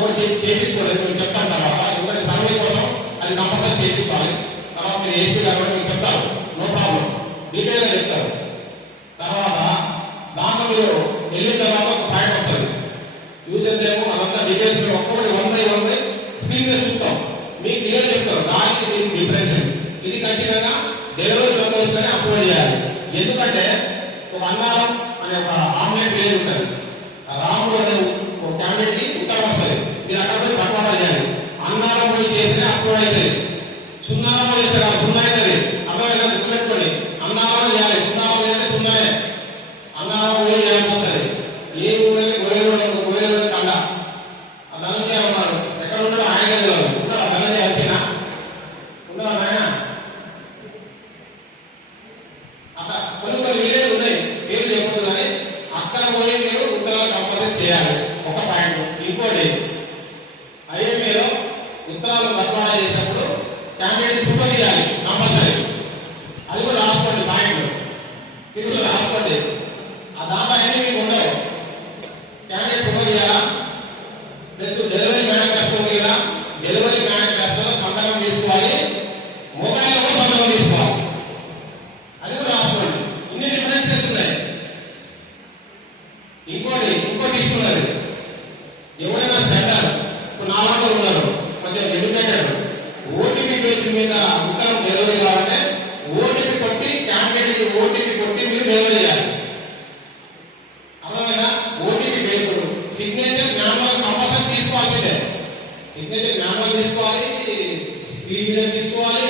ఇంకొకటి చేయించుకోలేదు, మేము చెప్తాం తర్వాత. ఎందుకంటే సర్వే కోసం అది కంపల్సరీ చేయించుకోవాలి. తర్వాత మీరు ఏసీ గారు మీకు చెప్తారు, నో ప్రాబ్లం, డీటెయిల్గా చెప్తారు. తర్వాత దాంట్లో మీరు వెళ్ళిన తర్వాత ఒక పాయింట్ వస్తుంది, యూజర్ ఏమో అదంతా డీటెయిల్స్ మేము ఒక్కొక్కటి 1 by 1 స్క్రీన్ మీద చూస్తాం, మీకు క్లియర్ చెప్తారు దానికి దీనికి డిఫరెన్స్. ఇది ఖచ్చితంగా డెలివరీ లొకేషన్ అప్లోడ్ చేయాలి. ఎందుకంటే ఒక అన్నారం అనే ఒక ఆన్లైన్ పేరు ఉంటుంది, రాముడు అనే ఒక క్యాండిడేట్కి ఉత్తరం వస్తుంది, మీరు అక్కడ పోయి పట్టుబడాలి చేయాలి. అన్నారం పోయి చేస్తే అప్లోడ్ అవుతుంది, సున్నారం చేస్తే సున్నా అవుతుంది. అర్థమైనా గుర్తుపెట్టుకోండి, అన్నారం చేయాలి, సున్నారం చేస్తే సున్ననే, అన్నారం పోయి చేయాల్సి వస్తుంది. ఏ ఊరికి గోయలు కండ ధనంజయ ఉన్నాడు, ఎక్కడ ఉన్నాడు ఆయన ఉన్నాడు, ధనంజయ వచ్చినా ఉన్నాడు ఆయన. అక్కడ కొన్ని విలేజ్ ఉన్నాయి, పేరు చెప్పదు కానీ అక్కడ పోయి మీరు ఉత్తరాలు కంపల్సరీ చేయాలి, ఒక పాయింట్. ఇంకోటి ఐఎంఏలో ఉత్తరాలు బట్వాడా చేసినప్పుడు క్యాండిడేట్ ఫోటో తీయాలి కంపల్సరీ, అది కూడా రాసుకోండి పాయింట్, ఇప్పుడు రాసుకోండి. ఆ దాంట్లో అన్నీ మీకు ఉండవు, క్యాండిడేట్ ఫోటో తీయాలా, ప్లస్ డెలివరీ మేనిఫెస్టో ఉంది కదా, డెలివరీ మేనిఫెస్టోలో సంతకం తీసుకోవాలి, మొబైల్లో కూడా సంతకం తీసుకోవాలి, అది కూడా రాసుకోండి. ఇన్ని డిఫరెన్సెస్ ఉన్నాయి. ఇంకోటి తీసుకున్నది ఎవరైనా సెంటర్, ఇప్పుడు నాలుగు ఉన్నారు కొంచెం ఎడ్యుకేటెడ్, ఓటీపీ బేస్ మీద ఉత్తరం డెలివరీ కావాలంటే ఓటీపీ కొట్టి క్యాండిడేట్కి ఓటీపీ కొట్టి మీరు డెలివరీ చేయాలి. అర్థమైనా? OTP base signature manual compulsory తీసుకోవాల్సిందే, సిగ్నేచర్ మ్యాన్యువల్ తీసుకోవాలి, స్క్రీన్ మీద తీసుకోవాలి,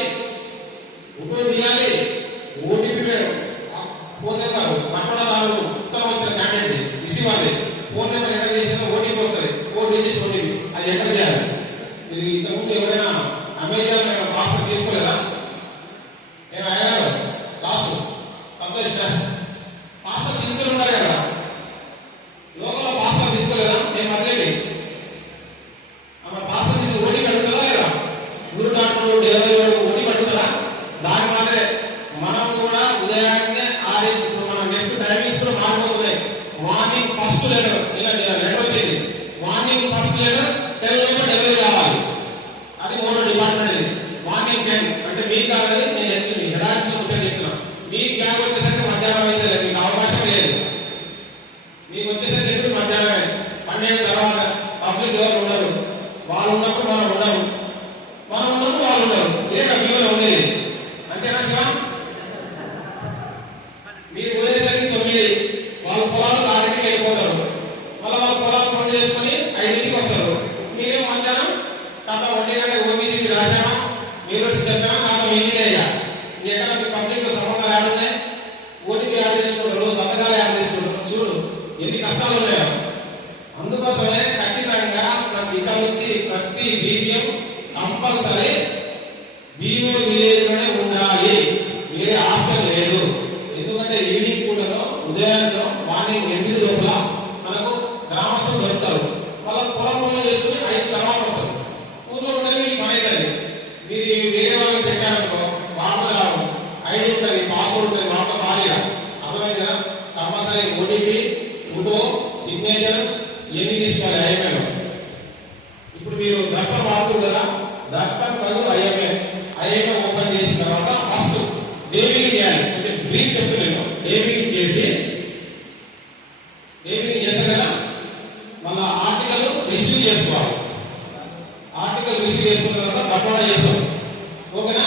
ఫోటో తీయాలి, ఓటీపీ ఫోన్ నెంబర్ పట్టణాలు ఉత్తరం వచ్చిన క్యాండిడేట్ ఇసివ్వాలి, ఫోన్ నెంబర్ ఎంటర్ చేసిన ఓటీపీ వస్తుంది, 4 digits ఓటీపీ, అది ఎంటర్ చేయాలి. ఇది ఇంతకుముందు ఎవరైనా అమెజాన్ పాస్వర్డ్ తీసుకోలేదా? నేను అయ్యారు లాస్ట్ సంతోష్ పాస్వర్డ్ తీసుకొని ఉంటారు కదా, లోకల్లో పాస్వర్డ్ తీసుకోలేదా? నేను మర్లేదు పాస్వర్డ్ తీసి ఓటీపీ అడుగుతుందా లేదా? బ్లూ డాట్ డెలివరీ ఓటీపీ అడుగుతుందా? దాని మాత్రమే మనం కూడా ఉదయాన్నే ఇప్పుడు మనం నెక్స్ట్ టైమింగ్స్ కూడా మారిపోతున్నాయి. మార్నింగ్ ఫస్ట్ లెటర్, ఇలా లెటర్ వచ్చేది మార్నింగ్ ఫస్ట్ లెటర్ 10 లోపు డెలివరీ కావాలి, అది మూడో డిపార్ట్మెంట్. ఇది మార్నింగ్ 10 అంటే మీకు కావాలి, నేను హెచ్చుని హెడాక్స్ వచ్చాను చెప్తున్నా. మీ క్యాబ్ వచ్చేసరికి మధ్యాహ్నం అయితే మీకు అవకాశం లేదు, మీకు వచ్చేసరికి ఎప్పుడు మధ్యాహ్నమే. 12 తర్వాత పబ్లిక్ ఎవరు ఉండరు, వాళ్ళు ఉన్నప్పుడు మనం ఉండరు, మనం ఉన్నప్పుడు వాళ్ళు ఉండరు, ఇదే మీలో ఉండేది. అంతేనా శివ? మీరు పోయేసరికి 9, వాళ్ళ పొలాలు 6కి వెళ్ళిపోతారు, మళ్ళీ వాళ్ళ పొలాలు పనులు చేసుకుని 5కి వస్తారు. మీరేం మధ్యాహ్నం కథ 1 గంటకు ఓబీసీకి రాశామా, మీరు వచ్చి చెప్పామా, నాకు ఇంటికి అయ్యా. ఎక్కడ మీ పబ్లిక్ సంబంధాలు యాడ్ ఉన్నాయి, ఓటీపీ యాడ్ చేసుకుంటారు, సంతకాలు యాడ్ చేసుకుంటారు. చూడు ఎన్ని కష్టాలు ఉన్నాయో. అందుకోసమే ఖచ్చితంగా నాకు ఇక నుంచి ప్రతి బీపీఎం కంపల్సరీ బీఓ విలేజ్ లోనే ఉండాలి, వేరే ఆప్షన్ లేదు. ఎందుకంటే ఈవినింగ్ పూటలో ఉదయంలో మార్నింగ్ 8 లోపల మనకు గ్రామస్తులు దొరుకుతారు, వాళ్ళ పొలం పనులు చేసుకుని 5 తర్వాత వస్తారు. ఊళ్ళో ఉండేవి ఈ పని అవుతుంది. మీరు వేరే వాళ్ళకి పెట్టారనుకో, వాళ్ళ ఐడి ఉంటుంది, పాస్వర్డ్ ఉంటుంది, వాళ్ళతో భారీగా అర్థమైంది కదా. కంపల్సరీ ఓటీపీ, ఫోటో, సిగ్నేచర్ ఇవన్నీ తీసుకోవాలి ఐఎంఏలో. ఇప్పుడు మీరు దర్పణ్ వాడుతుంది కదా, దర్పణ్ బదులు ఐఎంఏ ఓపెన్ చేసిన తర్వాత ఫస్ట్ డేవింగ్ చేయాలి. అంటే బ్రీఫ్ చెప్తున్నాను, డేవింగ్ చేస్తారు కదా, మళ్ళీ ఆర్టికల్ రిసీవ్ చేసుకోవాలి. ఆర్టికల్ రిసీవ్ చేసుకున్న తర్వాత బట్వాడా చేస్తాం, ఓకేనా?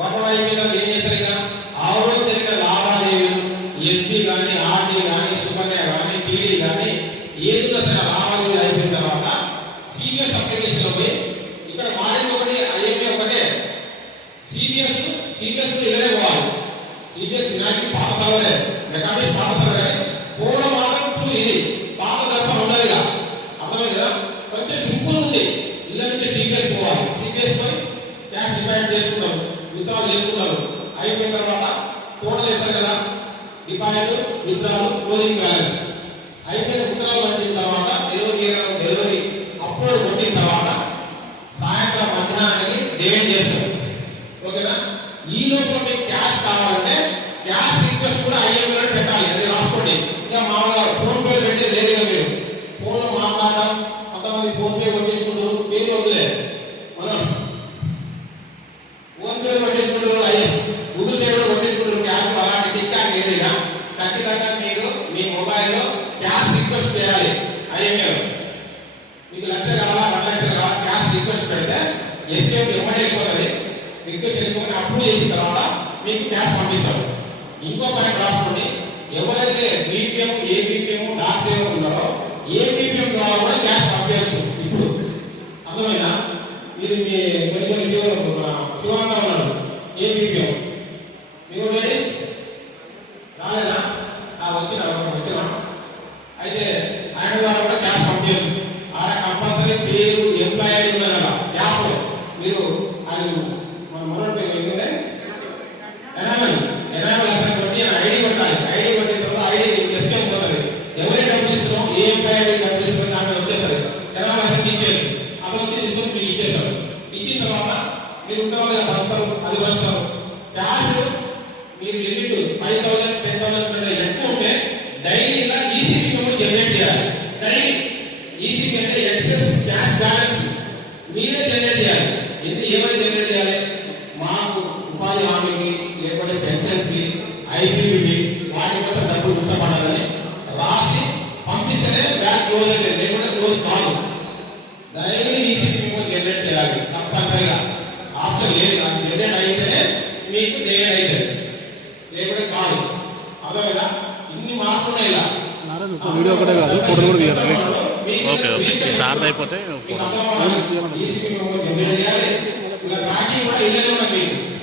బట్వాడా అయిపోయిన తర్వాత ఏం చేస్తారు? ఇక ఆ రోజు జరిగిన లావాదేవీలు ఎస్బీ కానీ, ఆర్డీ కానీ, సుకన్య కానీ, టీడీ కానీ ఏదో లావాదేవీలు అయిపోయిన తర్వాత సిబిఎస్ అప్లికేషన్లో పోయి, ఇక్కడ మారింది ఒకటి, ఐఎంఏ ఒకటే, సిబిఎస్ ఇలాగే పోవాలి. సిబిఎస్ వినాయకి పాత సర్వరే, రికార్డెస్ పాత సర్వరే, పూర్వ మాత్రం ఇది పాత దర్పణ ఉండదుగా. అర్థమైంది కదా? కొంచెం సింపుల్ ఉంది. ఇళ్ళ నుంచి సిబిఎస్ పోవాలి, సిబిఎస్ పోయి క్యాష్ డిపాజిట్ చేసుకుంటారు, విత్డ్రాల్ చేసుకుంటారు. అయిపోయిన తర్వాత టోటల్ వేస్తారు కదా, డిపాజిట్, విత్డ్రాల్, క్లోజింగ్ బ్యాలెన్స్ అయిపోయిన విత్డ్రాల్ వచ్చిన తర్వాత డెలివరీ అప్లోడ్ కొట్టిన తర్వాత సాయంత్రం మధ్యాహ్నానికి డేట్ చేస్తారు, ఓకేనా? ఈ లోపల మీకు క్యాష్ కావాలంటే క్యాష్ రిక్వెస్ట్ కూడా ఐఎంఏలో పెట్టాలి, అది రాసుకోండి. ఇంకా మామూలుగా ఫోన్ పే పెట్టే లేదు, మీరు ఫోన్లో మాట్లాడడం, కొంతమంది ఫోన్ పే కొట్టి ఐఎంఎల్ మీకు 1,00,000 కావాలా 2,00,000 కావాలా క్యాష్ రిక్వెస్ట్ పెడితే ఎస్కేఎం ఎమ్మడి వెళ్ళిపోతుంది. రిక్వెస్ట్ వెళ్ళిపోయి అప్రూవ్ చేసిన తర్వాత మీకు క్యాష్ పంపిస్తారు. ఇంకో పాయింట్ రాసుకోండి, ఎవరైతే బీపీఎం ఏబీపీఎం డాక్ సేవ ఉన్నారో ఏబీపీఎం ద్వారా కూడా క్యాష్ పంపించచ్చు. ఇప్పుడు అర్థమైనా మీరు మీ కొన్ని శివంగా ఉన్నారు ఏబీపీఎం మీరు రాలేదా వచ్చినా అయితే ఆయన ద్వారా కూడా క్యాష్ పంపించచ్చు. ఆడ కంపల్సరీ పేరు ఎంప్లాయీ ఉన్నారు కదా యాప్ మీరు అది మన మొదటి పేరు ఏంటంటే ఎనామల్ అసలు కొట్టి ఐడి కొట్టాలి. ఐడి కొట్టిన తర్వాత ఐడి ఎస్కేఎం పోతుంది. ఎవరి డబ్బులు ఇస్తున్నాం ఏ ఎంప్లాయీ డబ్బులు ఇస్తున్నాం దాంట్లో వచ్చేసరి ఎనామల్ అసలు ఇచ్చేది అతను వచ్చి తీసుకొని మీకు ఇచ్చేస్తారు. ఇచ్చిన తర్వాత మీరు ఉంటారు పంచుతారు, అది పంచుతారు. క్యాష్ మీరు లిమిట్ 5,000 10,000 కంటే ఎక్కువ ఉంటే డైలీగా ఈసీపీ మెంబర్ జనరేట్ చేయాలి. డైలీ ఈసీపీ అంటే ఎక్సెస్ క్యాష్ బ్యాలెన్స్ మీరే జనరేట్ చేయాలి. ఏమైనా జనరేట్ చేయాలి? మాకు ఉపాధి హామీకి లేకపోతే పెన్షన్స్కి ఐపీపీకి వాటి కోసం డబ్బులు ఉంచబడాలని రాసి పంపిస్తేనే బ్యాంక్ క్లోజ్ అయితే, లేకుంటే క్లోజ్ కాదు. డైలీ ఈసీపీ మెంబర్ జనరేట్ చేయాలి తప్పనిసరిగా. ఆప్షన్ లేదు, అది జనరేట్ అయితేనే మీకు డేట్ అవుతుంది, లేకుంటే కాదు. అర్థమైనా? ఇన్ని మార్పులు ఇలా వీడియో ఒకటే కాదు, ఫోటోలు కూడా తీయాలి. ఓకే ఓకే సార్ది అయిపోతే ఈసీపీ